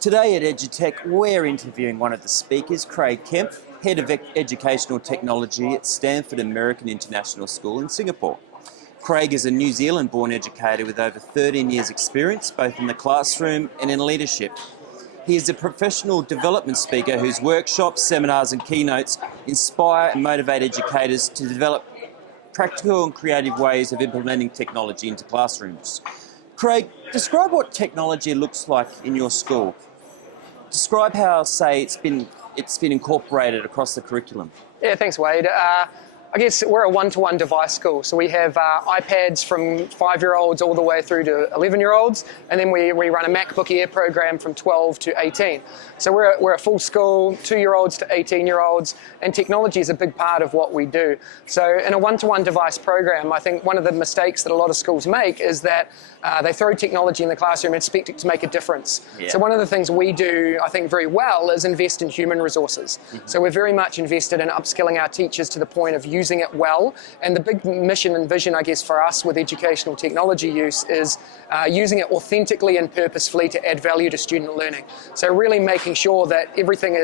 Today at EduTECH, we're interviewing one of the speakers, Craig Kemp, Head of Educational Technology at Stamford American International School in Singapore. Craig is a New Zealand-born educator with over 13 years' experience, both in the classroom and in leadership. He is a professional development speaker whose workshops, seminars and keynotes inspire and motivate educators to develop practical and creative ways of implementing technology into classrooms. Craig, describe what technology looks like in your school. Describe how, say, it's been incorporated across the curriculum. Yeah, thanks, Wade. I guess we're a one-to-one device school, so we have iPads from 5-year-olds all the way through to 11-year-olds, and then we run a MacBook Air program from 12 to 18. So we're a full school, 2-year-olds to 18-year-olds, and technology is a big part of what we do. So in a one-to-one device program, I think one of the mistakes that a lot of schools make is that they throw technology in the classroom and expect it to make a difference. Yeah. So one of the things we do, I think, very well is invest in human resources. Mm-hmm. So we're very much invested in upskilling our teachers to the point of using it well. And the big mission and vision, I guess, for us with educational technology use is using it authentically and purposefully to add value to student learning. So really making sure that everything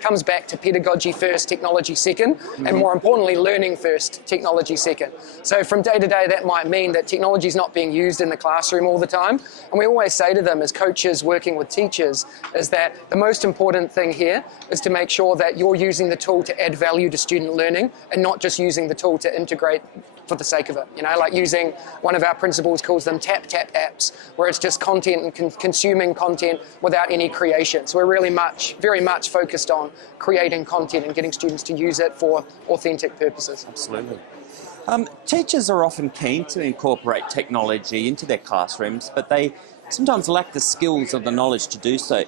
comes back to pedagogy first, technology second, mm-hmm. and more importantly, learning first, technology second. So from day to day, that might mean that technology is not being used in the classroom all the time. And we always say to them as coaches working with teachers is that the most important thing here is to make sure that you're using the tool to add value to student learning and not just using the tool to integrate for the sake of it. You know, like using, one of our principals calls them tap apps, where it's just content and consuming content without any creation. So we're really very much focused on creating content and getting students to use it for authentic purposes. Absolutely. Teachers are often keen to incorporate technology into their classrooms, but they sometimes lack the skills or the knowledge to do so.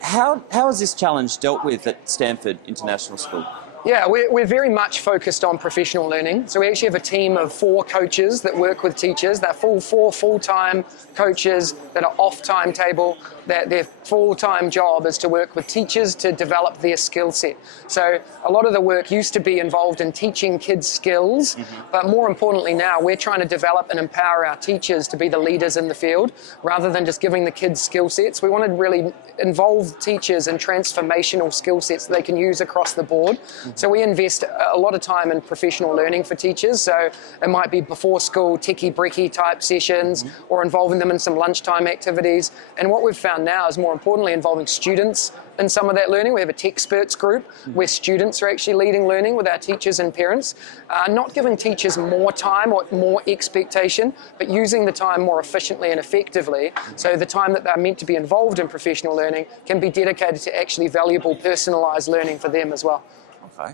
How is this challenge dealt with at Stamford International School? Yeah, we're very much focused on professional learning. So we actually have a team of 4 coaches that work with teachers. They're 4 full-time coaches that are off timetable. Their full-time job is to work with teachers to develop their skill set. So a lot of the work used to be involved in teaching kids skills, mm-hmm. but more importantly now, we're trying to develop and empower our teachers to be the leaders in the field, rather than just giving the kids skill sets. We want to really involve teachers in transformational skill sets that they can use across the board. Mm-hmm. So we invest a lot of time in professional learning for teachers. So it might be before school, techie brekkie type sessions, mm-hmm. or involving them in some lunchtime activities. And what we've found now is more importantly involving students in some of that learning. We have a Techsperts group where students are actually leading learning with our teachers and parents, not giving teachers more time or more expectation, but using the time more efficiently and effectively. So the time that they're meant to be involved in professional learning can be dedicated to actually valuable personalised learning for them as well. Okay.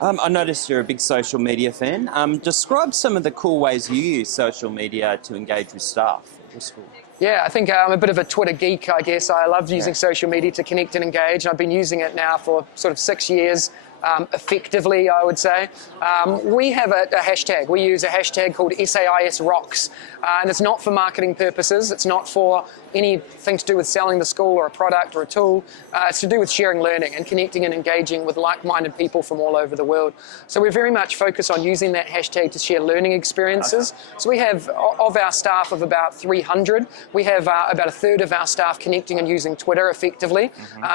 I noticed you're a big social media fan. Describe some of the cool ways you use social media to engage with staff at your school. Yeah, I think I'm a bit of a Twitter geek, I guess. I love using social media to connect and engage. I've been using it now for sort of 6 years, effectively, I would say. We have a hashtag. We use a hashtag called SAISRocks, and it's not for marketing purposes. It's not for anything to do with selling the school or a product or a tool. It's to do with sharing learning and connecting and engaging with like-minded people from all over the world. So we're very much focused on using that hashtag to share learning experiences. So we have, of our staff of about 300, we have about a third of our staff connecting and using Twitter effectively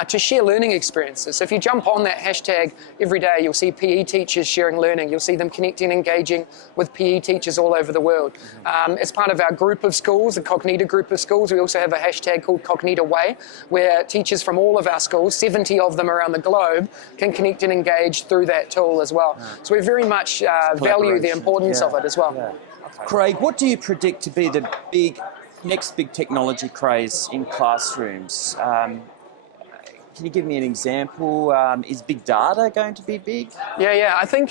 to share learning experiences. So if you jump on that hashtag every day, you'll see PE teachers sharing learning. You'll see them connecting and engaging with PE teachers all over the world. As part of our group of schools, the Cognita group of schools, we also have a hashtag called Cognita Way, where teachers from all of our schools, 70 of them around the globe, can connect and engage through that tool as well. So we very much value the importance of it as well. Yeah. Craig, what do you predict to be the next big technology craze in classrooms? Can you give me an example? Is big data going to be big? Yeah. I think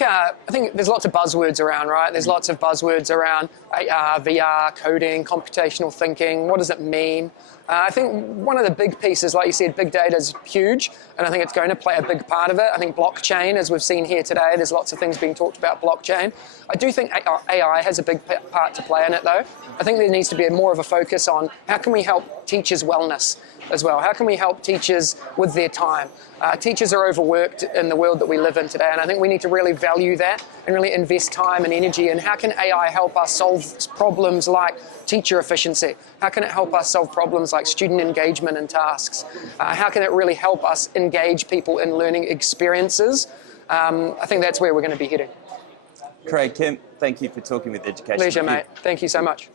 there's lots of buzzwords around, right? There's lots of buzzwords around AR, VR, coding, computational thinking. What does it mean? I think one of the big pieces, like you said, big data is huge, and I think it's going to play a big part of it. I think blockchain, as we've seen here today, there's lots of things being talked about blockchain. I do think AI has a big part to play in it, though. I think there needs to be more of a focus on how can we help teachers' wellness. as well. How can we help teachers with their time? Teachers are overworked in the world that we live in today, and I think we need to really value that and really invest time and energy in how can AI help us solve problems like teacher efficiency? How can it help us solve problems like student engagement and tasks? How can it really help us engage people in learning experiences? I think that's where we're going to be heading. Craig Kemp, thank you for talking with Education. Pleasure, mate. Thank you so much.